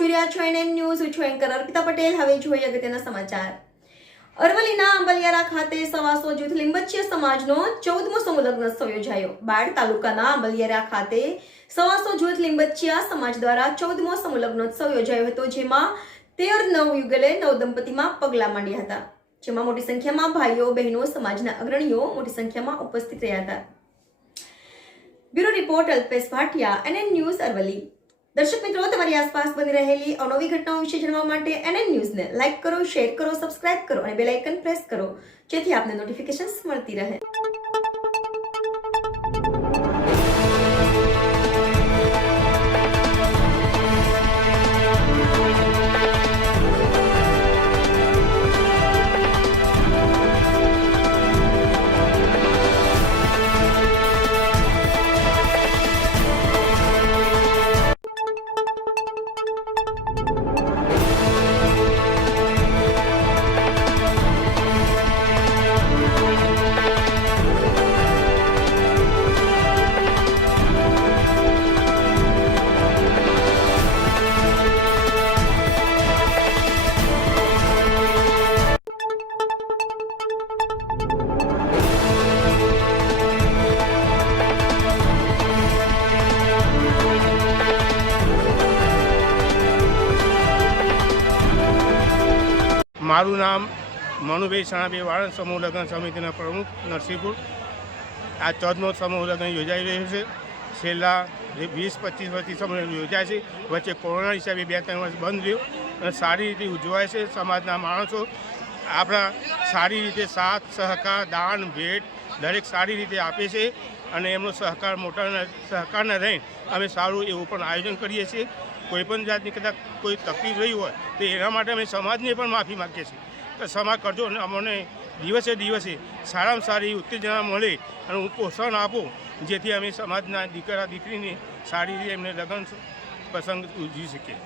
જોઈ રહ્યા છો NN ન્યૂઝ. હું છું એન્કર અર્પિતા પટેલ. હવે જોઈએ અગત્યના સમાચાર. અરવલ્લીના આંબલિયારા ખાતે સવાસો જૂથ લીંબચીય સમાજનો 14મો સમૂહ લગ્નોત્સવ યોજાયો. બાળ તાલુકાના આંબલિયારા ખાતે સવાસો જૂથ લીંબચીયા સમાજ દ્વારા 14મો સમૂહ લગ્નોત્સવ યોજાયો હતો, જેમાં 13 નવયુગલે નવદંપતીમાં પગલાં માંડ્યા હતા, જેમાં મોટી સંખ્યામાં ભાઈઓ બહેનો સમાજના અગ્રણીઓ મોટી સંખ્યામાં ઉપસ્થિત રહ્યા હતા. Bureau report Alpesh Bhatia, NN news Aravalli. દર્શક મિત્રો, તમારી આસપાસ બની રહેલી અવનવી ઘટનાઓ વિશે જાણવા માટે NN ન્યૂઝને લાઇક કરો, શેર કરો, સબસ્ક્રાઇબ કરો અને બેલ આઇકન પ્રેસ કરો, જેથી આપને નોટિફિકેશન્સ મળતી રહે. મારું નામ મનુભાઈ સણાભાઈ વાળંદ, સમૂહ લગ્ન સમિતિના પ્રમુખ, નરસિંહપુર. આ 14મો સમૂહ લગ્ન યોજાઈ રહ્યું છે. છેલ્લા 20-25 વર્ષથી સમૂહ યોજાય છે. વચ્ચે કોરોના હિસાબે 2-3 વર્ષ બંધ રહ્યું અને સારી રીતે ઉજવાય છે. સમાજના માણસો આપણા સારી રીતે સાથ સહકાર, દાન, ભેટ દરેક સારી રીતે આપે છે અને એમનો સહકાર સહકારના રહીને અમે સારું એવું પણ આયોજન કરીએ છીએ. કોઈપણ જાતની કદાચ કોઈ તકલીફ રહી હોય તો એના માટે અમે સમાજને પણ માફી માગીએ છીએ કે સમાજ કરજો અને અમને દિવસે દિવસે સારામાં સારી ઉત્તેજના મળે અને હું પ્રોત્સાહન આપું, જેથી અમે સમાજના દીકરા દીકરીને સારી રીતે એમને લગ્ન પ્રસંગ ઉજવી શકીએ.